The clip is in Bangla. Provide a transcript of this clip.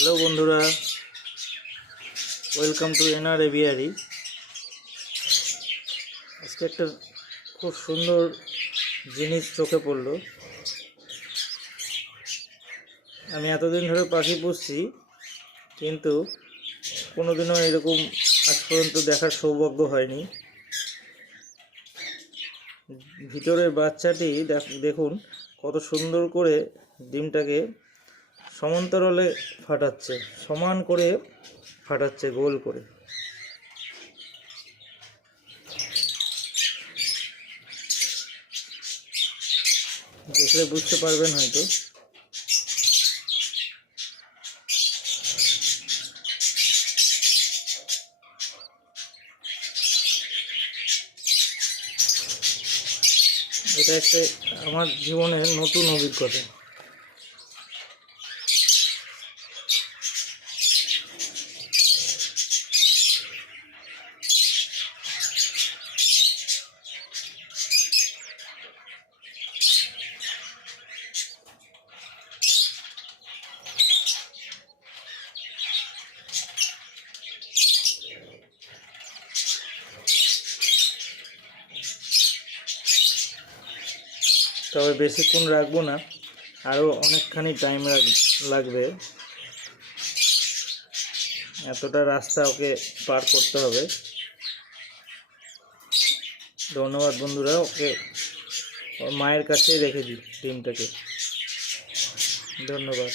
হ্যালো বন্ধুরা, ওয়েলকাম টু এনআর এভিয়ারি। আজকে একটা খুব সুন্দর জিনিস চোখে পড়লো। আমি এতদিন ধরে পাখি পুষছি, কিন্তু কোনোদিনও এরকম আজ পর্যন্ত দেখার সৌভাগ্য হয়নি। ভিতরের বাচ্চাটি দেখুন কত সুন্দর করে ডিমটাকে সমান্তরালে ফাটাচ্ছে, সমান করে ফাটাচ্ছে, গোল করে। দেখলে বুঝতে পারবেন হয়তো। এটা একটা আমার জীবনের নতুন অভিজ্ঞতা। তবে বেশিক্ষণ রাখবো না, আরও অনেকখানি টাইম লাগবে। এতটা রাস্তা ওকে পার করতে হবে। ধন্যবাদ বন্ধুরা, ওকে ওর মায়ের কাছে রেখে দিই ডিমটাকে। ধন্যবাদ।